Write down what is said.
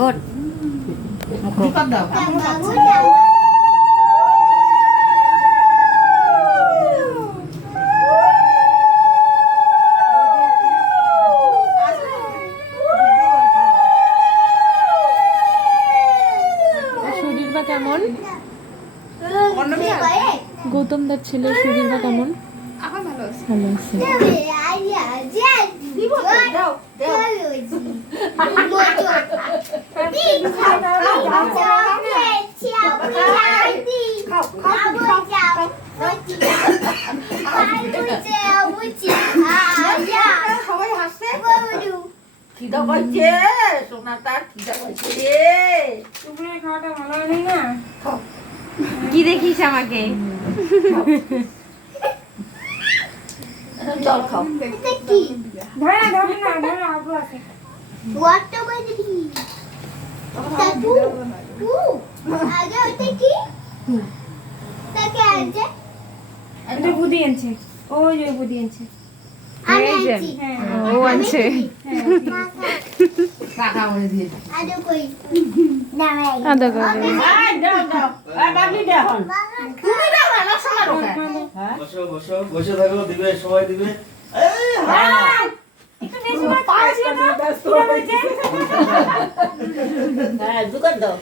কর মুখত দাও শরীর বা কেমন? গৌতম দার ছেলের শরীর বা কেমন? এখন ভালো আছে ভালো আছে। সবাই হাসছে খিদা পাইছে সোনা তার খিদা পাইছে দুপুরের খাওয়াটা ভালো হয়নি না? কি দেখিস আমাকে? জল খাও ধরে না ধরে না ধরে না আবু আছে। এটা বুদ্ধি আনছে, ওই যে বুদ্ধি আনছে। ও আনছে কাকা বলে দিয়ে আদা করে এই দাও দাও বাবলি দাও হন তুমি দাও না লসনা রোকা হ্যাঁ বসো বসো বসে থাকো দিবে সবাই দিবে এই হ্যাঁ একটু বেশি করে পাওয়া যায় না? হ্যাঁ দুকার দাও